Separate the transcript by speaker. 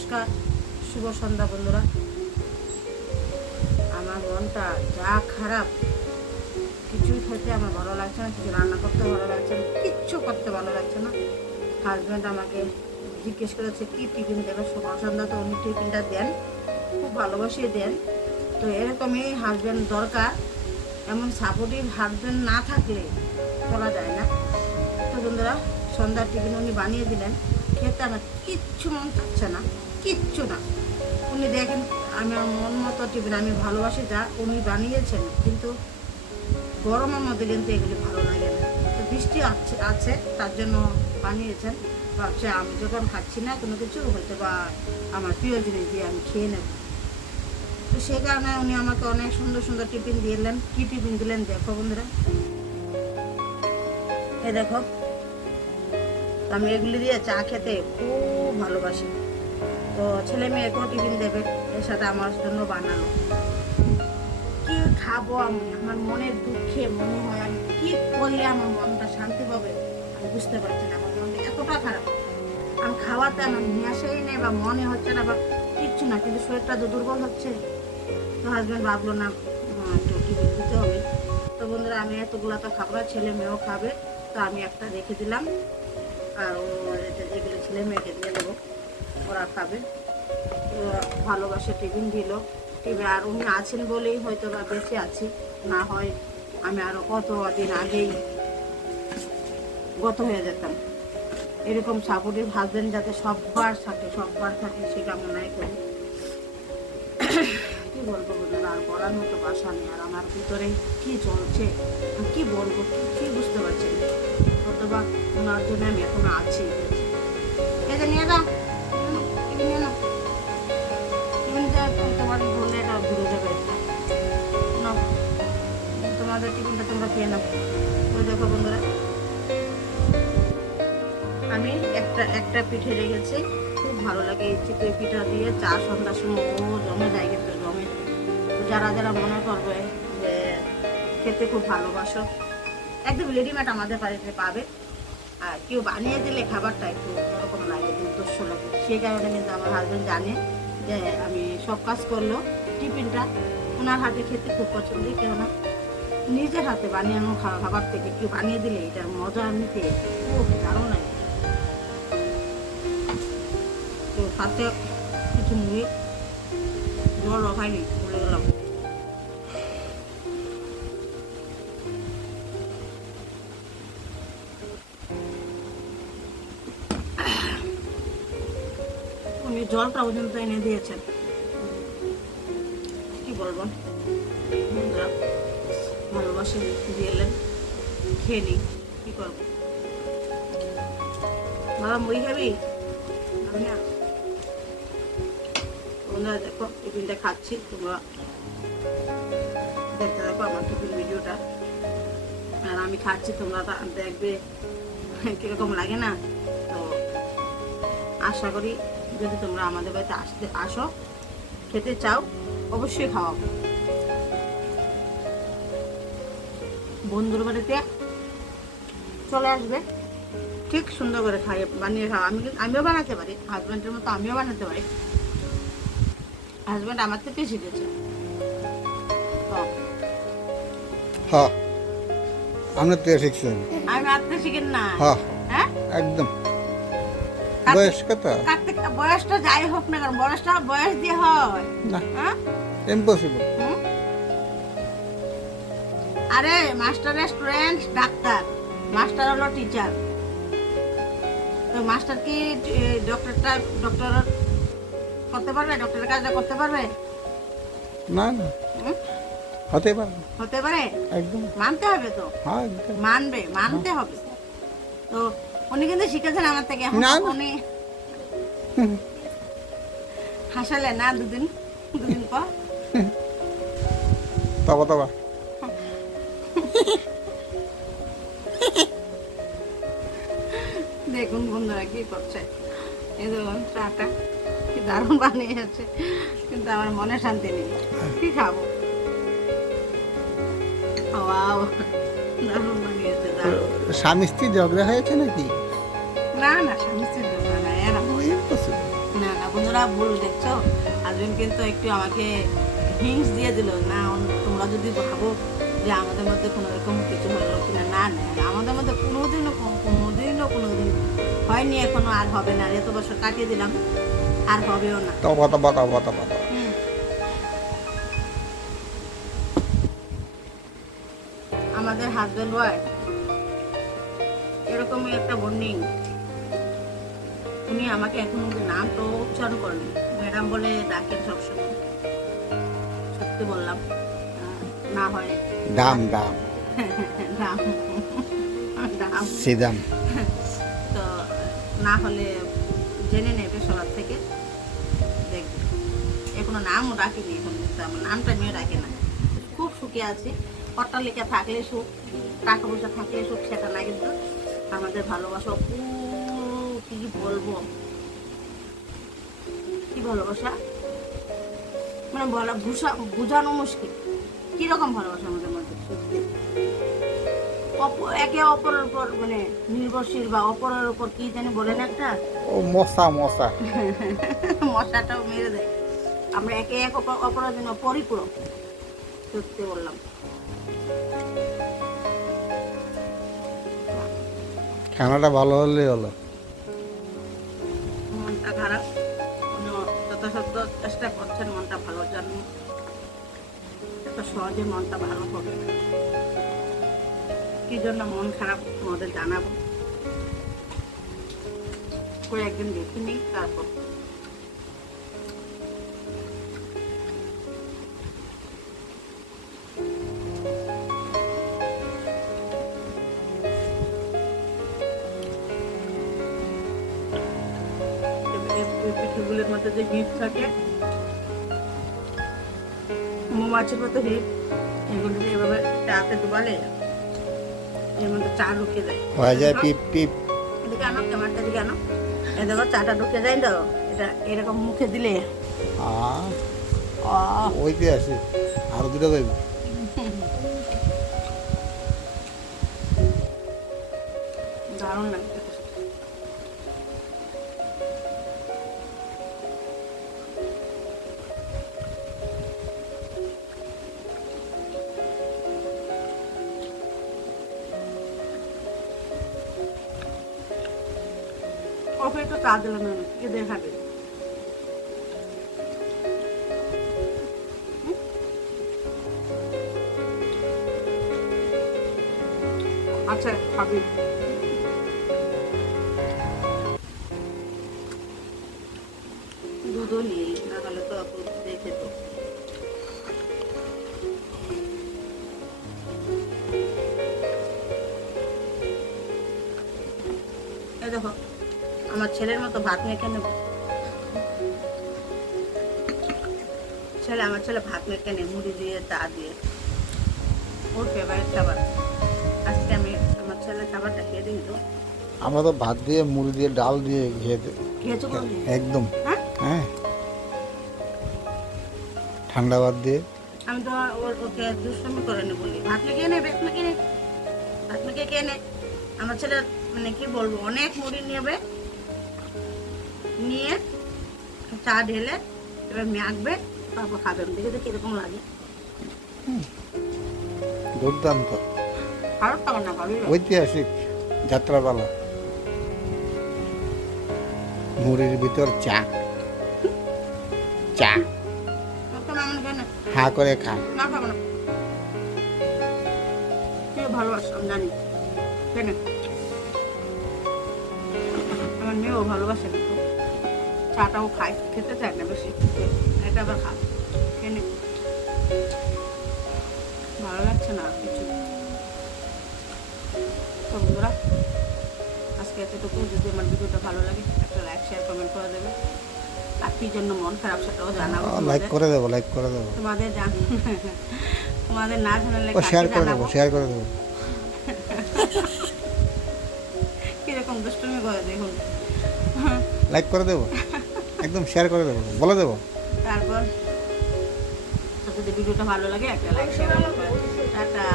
Speaker 1: নমস্কার, শুভ সন্ধ্যা বন্ধুরা। আমার মনটা যা খারাপ, কিছুই খেতে আমার ভালো লাগছে না, কিছু রান্না করতে ভালো লাগছে না, কিচ্ছু করতে ভালো লাগছে না। হাজব্যান্ড আমাকে জিজ্ঞেস করেছে, কী টিফিন দেবে? সকাল সন্ধ্যা তো উনি টিফিনটা দেন, খুব ভালোবাসিয়ে দেন। তো এরকমই হাজব্যান্ড দরকার, এমন সাপোর্টিভ হাজব্যান্ড না থাকলে চলা যায় না। তো বন্ধুরা, সন্ধ্যার টিফিন উনি বানিয়ে দিলেন, খেতে আমার কিচ্ছু মন চাচ্ছে না। কিচ্ছু না। উনি দেখেন, আমি আমার মন মতো টিফিন আমি ভালোবাসি যা উনি বানিয়েছেন, কিন্তু গরমের মধ্যে কিন্তু এগুলি ভালো লাগে না। তো বৃষ্টি আছে আছে, তার জন্য বানিয়েছেন। ভাবছে আমি যখন খাচ্ছি না কোনো কিছু, হয়তো বা আমার প্রিয় জিনিস দিয়ে আমি খেয়ে নেব। তো সে কারণে উনি আমাকে অনেক সুন্দর সুন্দর টিফিন দিলেন। কী টিফিন দিলেন দেখো বন্ধুরা। এ দেখো আমি এগুলি দিয়ে চা খেতে খুব ভালোবাসি। তো ছেলে মেয়েকেও টিফিন দেবে এর সাথে আমার জন্য বানানো। কি খাব আমি? আমার মনের দুঃখে মনে হয় আমি কি করলে আমার মনটা শান্তি পাবে? আমি বুঝতে পারছি না আমার মনটা এতটা খারাপ। আমি খাওয়াতে আমার নিয়ে আসেই নেই বা মনে হচ্ছে না বা কিচ্ছু না কিন্তু শরীরটা তো দুর্বল হচ্ছে। তো হাজব্যান্ড ভাবলো না একটু টিফিন দিতে হবে। তো বন্ধুরা আমি এতগুলো তো খাব না, ছেলে মেয়েও খাবে। তো আমি একটা রেখে দিলাম। আর ও যেগুলো ছেলে মেয়েকে দিয়ে দেবো। ওরা খাবে। ভালোবাসে টিফিন দিল। টিভি আর উনি আছেন বলেই হয়তো বা বেঁচে আছি। না হয় আমি আরও কত দিন আগেই গত হয়ে যেতাম। এরকম সাপোর্টিভ হাজবেন্ড যাতে সববার থাকে সববার থাকে সে কামনাই করি। কি বলব বলুন আর বলার মতো বাসা নেই। আর আমার ভিতরে কি চলছে কি বলব কি বুঝতে পারছি না। অথবা ওনার জন্য আমি এখনও আছি। যে নিয়ে যাও। তোমার বললে এটা ঘুরে যাবে। নাও। তোমাদের টিফিনটা তোমরা খেয়ে নাও। ওই দেখো বন্ধুরা। আমি একটা একটা পিঠে রেখেছি। খুব ভালো লাগে এই চিতই পিঠা দিয়ে। চা সন্ধ্যার সময় ও জমে যায় কিন্তু জমে। যারা যারা মনে করবে যে খেতে খুব ভালোবাসো, একদম রেডিমেড আমাদের বাড়িতে পাবে। আর কেউ বানিয়ে দিলে খাবারটা একটু সেই কারণে কিন্তু আমার হাজব্যান্ড জানে যে আমি সব কাজ করল, টিফিনটা ওনার হাতে খেতে খুব পছন্দ, কেননা নিজের হাতে বানিয়ে খাওয়া খাবার থেকে কেউ বানিয়ে দিলে এটার মজা আমি পেয়ে খুব দারুণ লাগে। তো সাথে কিছু মুড়ি, জল রখাইনি বলে গেলাম। জলটা পর্যন্ত এনে দিয়েছেন। কি বলব? ভালোবাসে দিয়ে এলেন খেয়ে নিই, কি করব? বাবা মুড়ি খাবি? না বন্ধুরা, দেখো, টিফিনটা খাচ্ছি, তোমরা দেখতে দেখো আমার টিফিন ভিডিওটা। আর আমি খাচ্ছি, তোমরা দেখবে। কীরকম লাগে না? তো আশা করি যদি তোমরা আমাদের বাড়িতে আসতে আসো খেতে চাও অবশ্যই খাওয়াবো। বন্ধুর বাড়িতে চলে আসবে। ঠিক সুন্দর করে খাই বানিয়ে খাওয়া। আমি কিন্তু- আমিও বানাতে পারি। হাজব্যান্ডের মতো আমিও বানাতে পারি। হাজব্যান্ড আমার থেকে শিখেছে
Speaker 2: হ্যাঁ। আমরা তো শিখছেন
Speaker 1: আমি মারতে শিখেন না?
Speaker 2: হ্যাঁ।
Speaker 1: হ্যাঁ?
Speaker 2: একদম। বয়স কত?
Speaker 1: বয়সটা যাই হোক না কারণ বয়সটা বয়স দিয়ে হয়।
Speaker 2: না
Speaker 1: হ্যাঁ?
Speaker 2: ইম্পসিবল
Speaker 1: আরে মাস্টারের স্টুডেন্ট ডাক্তার। মাস্টার হলো টিচার তো মাস্টার কি ডক্টরটা ডক্টর করতে পারবে? ডক্টরের কাজটা করতে পারবে?
Speaker 2: না না। হতে পারে
Speaker 1: হতে পারে?
Speaker 2: একদম।
Speaker 1: মানতে হবে তো?
Speaker 2: হ্যাঁ
Speaker 1: মানবে মানতে হবে। তো উনি কিন্তু শিখেছেন আমার থেকে। এখন। উনি হাসালে না দুদিন দুদিন পর।
Speaker 2: তবা তবা।
Speaker 1: দেখুন বন্ধুরা কি করছে। এই দেখুন চাটা কি দারুণ বানিয়েছে কিন্তু আমার মনে শান্তি নেই। কি খাব? দারুণ বানিয়েছে দারুণ।
Speaker 2: স্বামী স্ত্রী ঝগড়া হয়েছে নাকি?
Speaker 1: না না স্বামী স্ত্রী ঝগড়া না না বন্ধুরা ভুল দেখছ। হাজবেন্ড কিন্তু একটু আমাকে হিংস দিয়ে দিল না তোমরা যদি ভাবো যে আমাদের মধ্যে কোনো রকম কিছু হলো কিনা না না আমাদের মধ্যে কোনোদিনও কোনো- কোনোদিনও কোনোদিন হয়নি এখনও আর হবে না। এত বছর কাটিয়ে দিলাম আর হবেও না।
Speaker 2: তবা তবা তবা তবা তবা।
Speaker 1: আমাদের হাজবেন্ড ওয়াইফ এরকমই একটা বন্ডিং উনি আমাকে এখন নাম তো উচ্চারণ করেন। ম্যাডাম বলে ডাকেন সবসময়। সত্যি বললাম না হয়।
Speaker 2: দাম দাম। সিদাম
Speaker 1: তো না হলে জেনে নেবে সবার থেকে। দেখবে। এখনও নামও রাখিনি এখন কিন্তু আমার। নামটা নিয়ে রাখে না। খুব সুখে আছি। অট্টালিকা থাকলে সুখ টাকা পয়সা থাকলে সুখ সেটা না কিন্তু আমাদের ভালোবাসা পুরো কি বলব? কি ভালোবাসা? মানে বলা বুঝা বোঝানো মুশকিল। কীরকম ভালোবাসা আমাদের মধ্যে? সত্যি। একে অপরের উপর মানে নির্ভরশীল বা অপরের উপর কি জানি বলেন একটা?
Speaker 2: ও মশা মশা।
Speaker 1: মশাটাও মেরে দেয়। আমরা একে এক অপর- অপরের জন্য পরিপূরক। সত্যি বললাম।
Speaker 2: খানাটা ভালো হলেই হলো।
Speaker 1: মনটা খারাপ উনি যথাসাধ্য চেষ্টা করছেন, মনটা ভালো জন্য এত সহজে মনটা ভালো হবে। কি জন্য মন খারাপ তোমাদের জানাব? কয়েকদিন একদিন দেখে নিই, তারপর মধ্যে যে হিট থাকে মৌমাছির মতো হিট এগুলো এভাবে চাতে ডুবালে এর মধ্যে চা ঢুকে যায়
Speaker 2: হয়ে যায় পিপ পিপ।
Speaker 1: এদিকে আনো ক্যামেরাটা দিকে আনো। দেখো চাটা ঢুকে যায় তো এটা এরকম মুখে দিলে।
Speaker 2: ওইতে আছে আরও দুটো দেবে।
Speaker 1: দারুণ লাগে চা দিলাম কে দেখাবে। আচ্ছা খাবি দুধও নিয়ে ছেলের মতো ভাত মেখে নেব। ছেলে আমার ছেলে ভাত মেখে নেই মুড়ি দিয়ে চা দিয়ে। ওর ফেভারিট খাবার। আজকে আমি আমার ছেলের খাবারটা খেয়ে দিই তো
Speaker 2: আমরা তো ভাত দিয়ে মুড়ি দিয়ে ডাল দিয়ে খেয়ে একদম।
Speaker 1: হ্যাঁ?
Speaker 2: হ্যাঁ। ঠান্ডা ভাত দিয়ে।
Speaker 1: আমি তো ওর ওকে দুষ্টমি করে নে। বলি ভাত মেখে নে ভাত মেখে নে। ভাত মেখে খেয়ে নে। আমার ছেলে মানে কি বলব অনেক মুড়ি নেবে। নিয়ে চা ঢেলে এবার মাখবে তারপর খাবে। দেখে দেখে কীরকম লাগে।
Speaker 2: দুর্দান্ত। ঐতিহাসিক যাত্রাপালা। মুড়ির ভিতর চা। চা। হা করে খা।
Speaker 1: আমি জানি। কেন আমার মেয়েও ভালোবাসে চাটাও খায় খেতে চায় না বেশি। এটা আবার খা কেনে ভালো লাগছে না কিছু। তো বন্ধুরা আজকে এতটুকু যদি আমার ভিডিওটা ভালো লাগে একটা লাইক শেয়ার কমেন্ট করে দেবে। আর কি জন্য মন খারাপ সেটাও জানাব
Speaker 2: লাইক করে দেবো লাইক করে দেবো।
Speaker 1: তোমাদের জান তোমাদের না জানালে
Speaker 2: শেয়ার করে দেবো শেয়ার করে দেবো।
Speaker 1: কীরকম দুষ্টুমি করে দেখুন।
Speaker 2: লাইক করে দেবো? একদম শেয়ার করে দেবো, বলে দেবো।
Speaker 1: তারপর যদি ভিডিওটা ভালো লাগে, একটা লাইক শেয়ার টাটা।